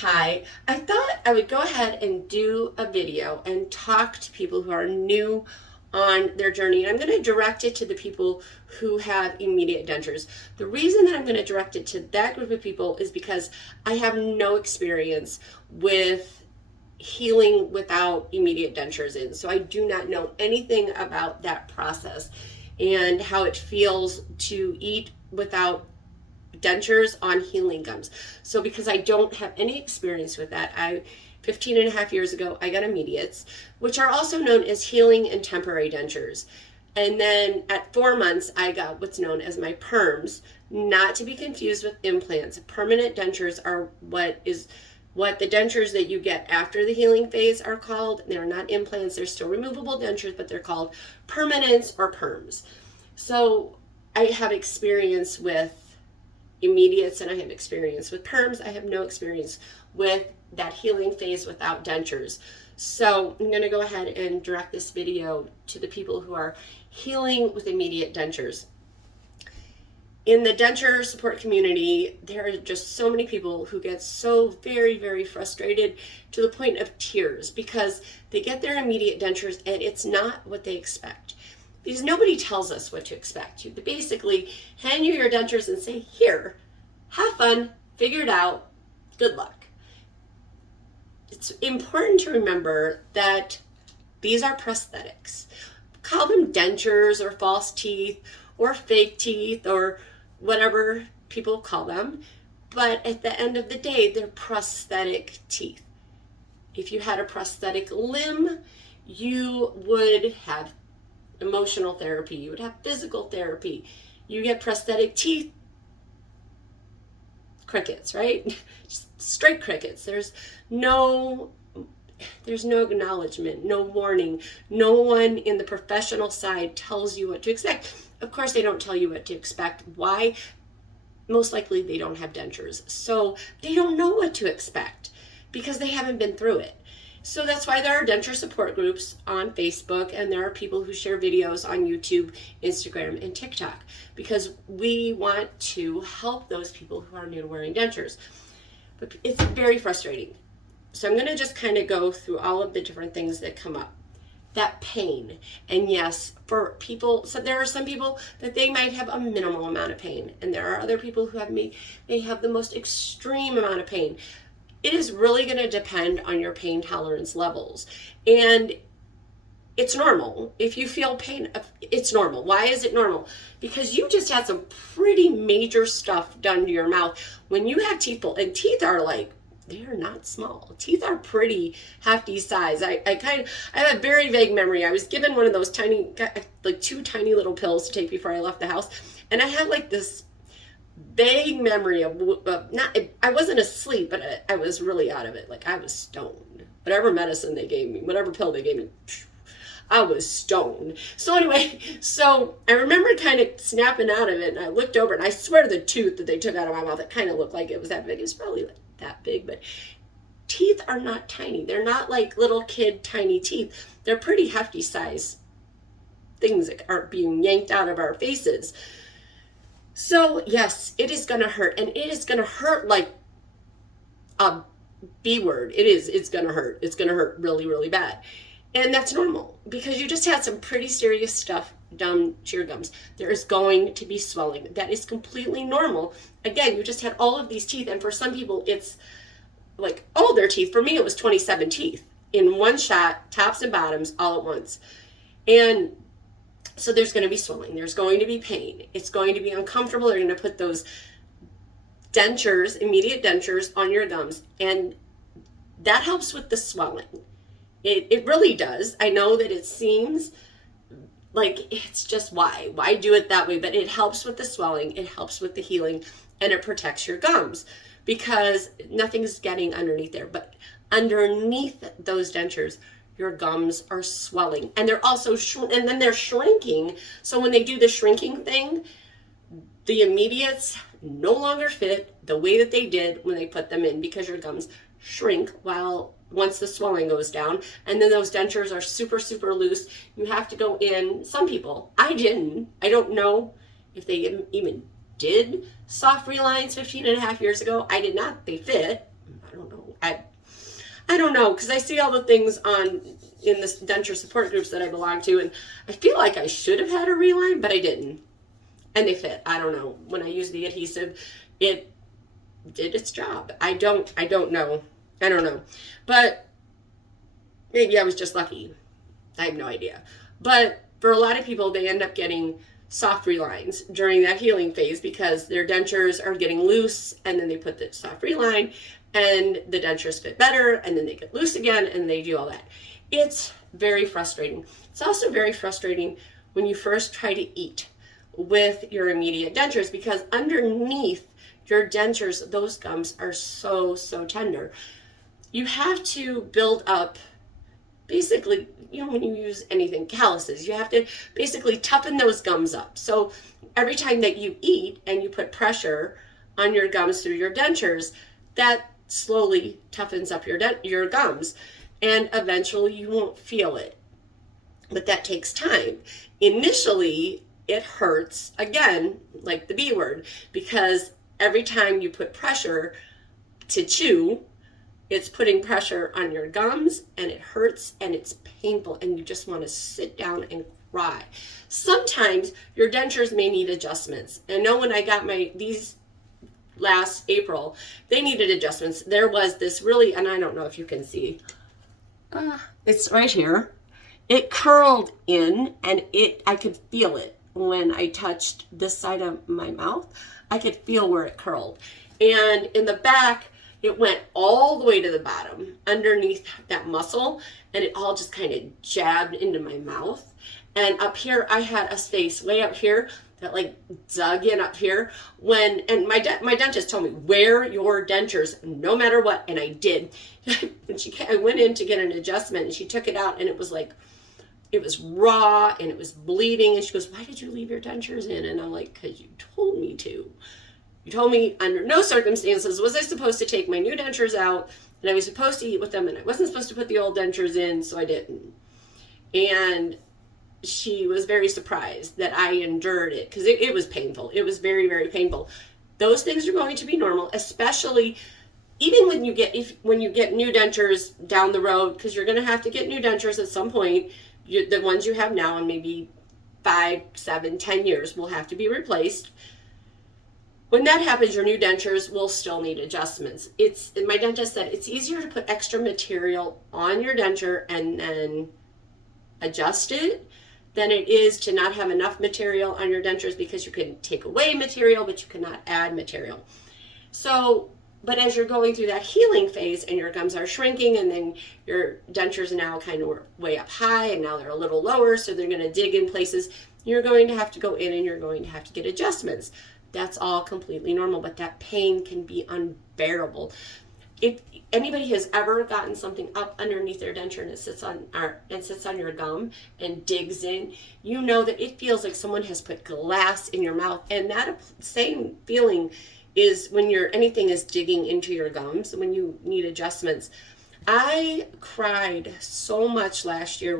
Hi, I thought I would go ahead and do a video and talk to people who are new on their journey. And I'm going to direct it to the people who have immediate dentures. The reason that I'm going to direct it to that group of people is because I have no experience with healing without immediate dentures in. So I do not know anything about that process and how it feels to eat without dentures on healing gums. So because I don't have any experience with that, 15 and a half years ago, I got immediates, which are also known as healing and temporary dentures. And then at 4 months, I got what's known as my perms, not to be confused with implants. Permanent dentures are what the dentures that you get after the healing phase are called. They're not implants, they're still removable dentures, but they're called permanents or perms. So I have experience with immediates and I have experience with perms. I have no experience with that healing phase without dentures. So I'm going to go ahead and direct this video to the people who are healing with immediate dentures. In the denture support community, there are just so many people who get so very, very frustrated to the point of tears because they get their immediate dentures and it's not what they expect. Because nobody tells us what to expect. You basically hand you your dentures and say, here, have fun, figure it out, good luck. It's important to remember that these are prosthetics. Call them dentures or false teeth or fake teeth or whatever people call them. But at the end of the day, they're prosthetic teeth. If you had a prosthetic limb, you would have emotional therapy, you would have physical therapy. You get prosthetic teeth, crickets, right? Just straight crickets. There's no acknowledgement, no warning. No one in the professional side tells you what to expect. Of course, they don't tell you what to expect. Why? Most likely they don't have dentures. So they don't know what to expect because they haven't been through it. So that's why there are denture support groups on Facebook and there are people who share videos on YouTube, Instagram, and TikTok because we want to help those people who are new to wearing dentures. But it's very frustrating. So I'm going to just kind of go through all of the different things that come up. That pain. And yes, for people, so there are some people that they might have a minimal amount of pain. And there are other people who they have the most extreme amount of pain. It is really going to depend on your pain tolerance levels. And it's normal. If you feel pain, it's normal. Why is it normal? Because you just had some pretty major stuff done to your mouth. When you have teeth pulled, and teeth are like, they are not small. Teeth are pretty hefty size. I have a very vague memory. I was given one of those tiny, like 2 tiny little pills to take before I left the house. And I had like this vague memory of I wasn't asleep, but I was really out of it. Like I was stoned. Whatever medicine they gave me, whatever pill they gave me, I was stoned. So anyway, so I remember kind of snapping out of it and I looked over and I swear the tooth that they took out of my mouth, it kind of looked like it was that big. It was probably like that big, but teeth are not tiny. They're not like little kid tiny teeth. They're pretty hefty size things that are being yanked out of our faces. So yes, it is going to hurt, and it is going to hurt like a B word. It's going to hurt. It's going to hurt really, really bad. And that's normal because you just had some pretty serious stuff done to your gums. There is going to be swelling. That is completely normal. Again, you just had all of these teeth, and for some people, it's like all their teeth. For me, it was 27 teeth in one shot, tops and bottoms, all at once. And so there's going to be swelling. There's going to be pain. It's going to be uncomfortable. They're going to put those dentures, immediate dentures, on your gums. And that helps with the swelling. It really does. I know that it seems like it's just why do it that way? But it helps with the swelling. It helps with the healing. And it protects your gums because nothing's getting underneath there. But underneath those dentures, your gums are swelling and they're also and then they're shrinking. So when they do the shrinking thing, the immediates no longer fit the way that they did when they put them in because your gums shrink once the swelling goes down. And then those dentures are super, super loose. You have to go in. Some people, I don't know if they even did soft relines 15 and a half years ago. I did not. They fit. I don't know. I don't know, because I see all the things in this denture support groups that I belong to, and I feel like I should have had a reline, but I didn't. And they fit. I don't know. When I used the adhesive, it did its job. I don't know. I don't know. But maybe I was just lucky. I have no idea. But for a lot of people, they end up getting soft relines during that healing phase because their dentures are getting loose, and then they put the soft reline and the dentures fit better, and then they get loose again and they do all that. It's very frustrating. It's also very frustrating when you first try to eat with your immediate dentures, because underneath your dentures, those gums are so tender. You have to build up, basically, when you use anything, calluses, you have to basically toughen those gums up. So every time that you eat and you put pressure on your gums through your dentures, that slowly toughens up your gums, and eventually you won't feel it. But that takes time. Initially, it hurts, again, like the B word, because every time you put pressure to chew, it's putting pressure on your gums, and it hurts and it's painful, and you just want to sit down and cry. Sometimes your dentures may need adjustments. I know when I got these last April, they needed adjustments. There was this really, and I don't know if you can see, it's right here. It curled in, and I could feel it when I touched this side of my mouth. I could feel where it curled. And in the back, it went all the way to the bottom underneath that muscle, and it all just kind of jabbed into my mouth. And up here, I had a space way up here that like dug in up here. And my dentist told me, wear your dentures no matter what, and I did. And I went in to get an adjustment, and she took it out, and it was like, it was raw and it was bleeding. And she goes, why did you leave your dentures in? And I'm like, because you told me to. You told me under no circumstances was I supposed to take my new dentures out, and I was supposed to eat with them, and I wasn't supposed to put the old dentures in, so I didn't. And she was very surprised that I endured it, because it was painful. It was very painful. Those things are going to be normal, especially even when you get new dentures down the road, because you're going to have to get new dentures at some point. The ones you have now, and maybe 5, 7, 10 years will have to be replaced. When that happens, your new dentures will still need adjustments. My dentist said it's easier to put extra material on your denture and then adjust it than it is to not have enough material on your dentures, because you can take away material, but you cannot add material. So, but as you're going through that healing phase and your gums are shrinking, and then your dentures now kind of were way up high and now they're a little lower, so they're going to dig in places, you're going to have to go in and you're going to have to get adjustments. That's all completely normal, but that pain can be unbearable. If anybody has ever gotten something up underneath their denture and it sits on your gum and digs in, you know that it feels like someone has put glass in your mouth. And that same feeling is when anything is digging into your gums, when you need adjustments. I cried so much last year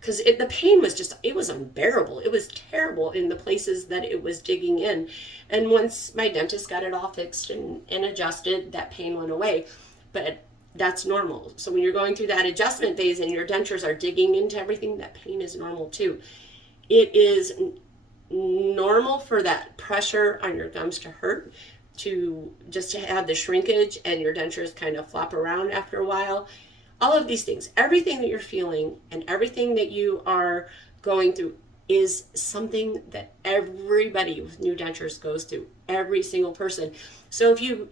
because the pain was it was unbearable. It was terrible in the places that it was digging in. And once my dentist got it all fixed and adjusted, that pain went away. But that's normal. So when you're going through that adjustment phase and your dentures are digging into everything, that pain is normal too. It is normal for that pressure on your gums to hurt, to have the shrinkage and your dentures kind of flop around after a while. All of these things, everything that you're feeling and everything that you are going through is something that everybody with new dentures goes through, every single person. So if you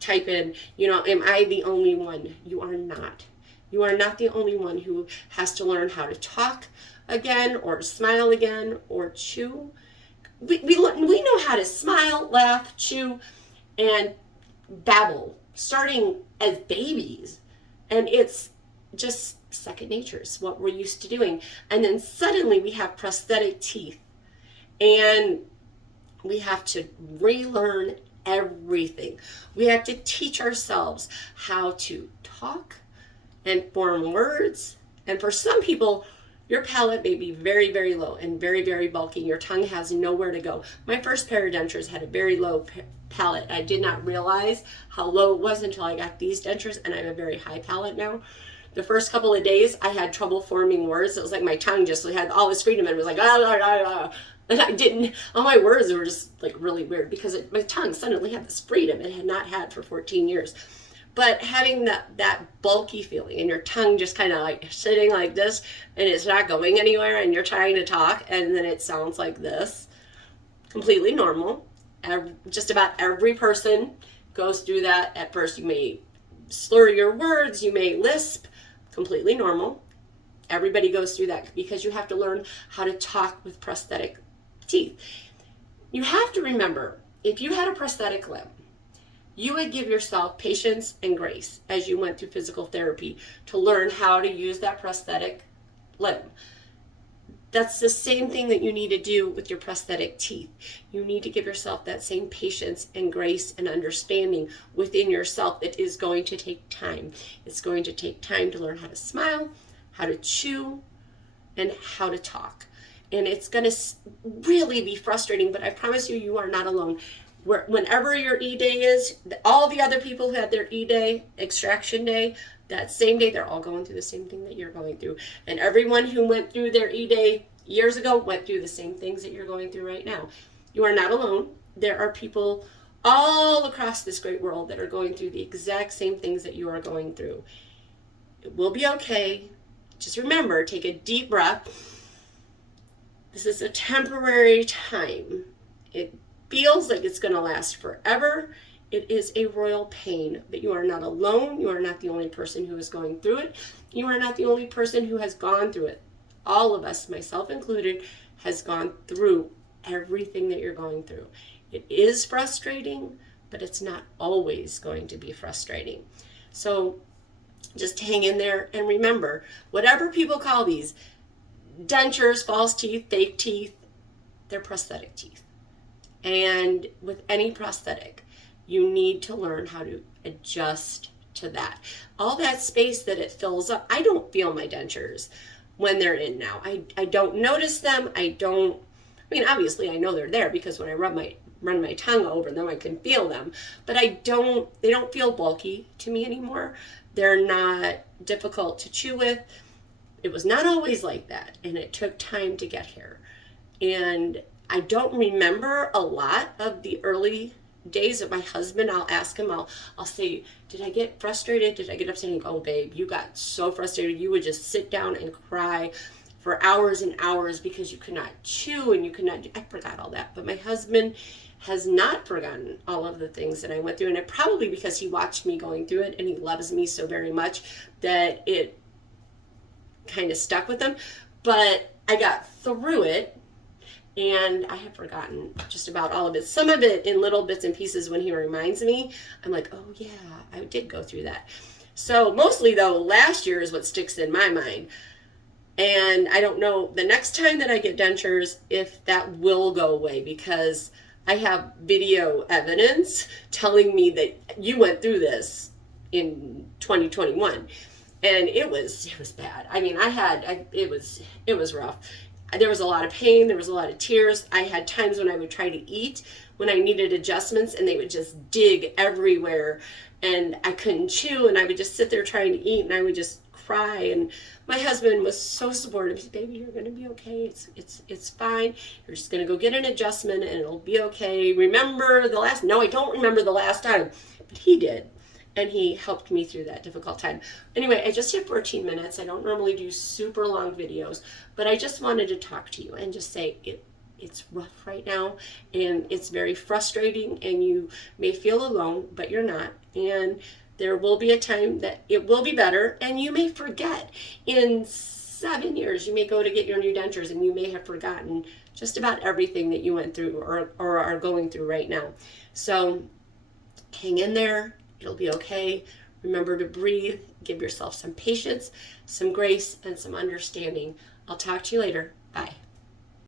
type in, am I the only one? You are not. You are not the only one who has to learn how to talk again, or smile again, or chew. We know how to smile, laugh, chew, and babble, starting as babies. And it's just second nature. It's what we're used to doing. And then suddenly we have prosthetic teeth. And we have to relearn everything. We have to teach ourselves how to talk and form words. And for some people, Your palate may be very, very low and very, very bulky. Your tongue has nowhere to go. My first pair of dentures had a very low palate. I did not realize how low it was until I got these dentures, and I have a very high palate now. The first couple of days, I had trouble forming words. It was like my tongue just had all this freedom and it was like, ah, ah, ah, ah. And I didn't, all my words were just like really weird because my tongue suddenly had this freedom it had not had for 14 years. But having that bulky feeling and your tongue just kind of like sitting like this and it's not going anywhere and you're trying to talk and then it sounds like this, completely normal. Just about every person goes through that. At first you may slur your words, you may lisp, completely normal. Everybody goes through that because you have to learn how to talk with prosthetic teeth. You have to remember, if you had a prosthetic limb, you would give yourself patience and grace as you went through physical therapy to learn how to use that prosthetic limb. That's the same thing that you need to do with your prosthetic teeth. You need to give yourself that same patience and grace and understanding within yourself. It is going to take time. It's going to take time to learn how to smile, how to chew, and how to talk. And it's going to really be frustrating, but I promise you, you are not alone. Whenever your E-Day is, all the other people who had their E-Day, extraction day, that same day, they're all going through the same thing that you're going through. And everyone who went through their E-Day years ago went through the same things that you're going through right now. You are not alone. There are people all across this great world that are going through the exact same things that you are going through. It will be okay. Just remember, take a deep breath. This is a temporary time. It feels like it's going to last forever. It is a royal pain, but you are not alone. You are not the only person who is going through it. You are not the only person who has gone through it. All of us, myself included, has gone through everything that you're going through. It is frustrating, but it's not always going to be frustrating. So just hang in there and remember, whatever people call these, dentures, false teeth, fake teeth, they're prosthetic teeth. And with any prosthetic, you need to learn how to adjust to that. All that space that it fills up, I don't feel my dentures when they're in now. I don't notice them. Obviously I know they're there because when I run my tongue over them, I can feel them. But they don't feel bulky to me anymore. They're not difficult to chew with. It was not always like that, and it took time to get here. And I don't remember a lot of the early days of my husband. I'll ask him, I'll say, did I get frustrated? Did I get upset? And he'll go, oh, babe, you got so frustrated. You would just sit down and cry for hours and hours because you could not chew and you could not do. I forgot all that. But my husband has not forgotten all of the things that I went through. And it probably because he watched me going through it and he loves me so very much that it kind of stuck with him. But I got through it. And I have forgotten just about all of it. Some of it in little bits and pieces when he reminds me. I'm like, oh yeah, I did go through that. So mostly though, last year is what sticks in my mind. And I don't know the next time that I get dentures if that will go away because I have video evidence telling me that you went through this in 2021. And it was bad. I mean, it was rough. There was a lot of pain. There was a lot of tears. I had times when I would try to eat when I needed adjustments and they would just dig everywhere and I couldn't chew and I would just sit there trying to eat and I would just cry. And my husband was so supportive. He said, baby, you're going to be okay. It's fine. You're just going to go get an adjustment and it'll be okay. Remember the last? No, I don't remember the last time, but he did. And he helped me through that difficult time. Anyway, I just hit 14 minutes. I don't normally do super long videos, but I just wanted to talk to you and just say it's rough right now and it's very frustrating and you may feel alone, but you're not. And there will be a time that it will be better and you may forget. In 7 years, you may go to get your new dentures and you may have forgotten just about everything that you went through or are going through right now. So hang in there. It'll be okay. Remember to breathe, give yourself some patience, some grace, and some understanding. I'll talk to you later. Bye.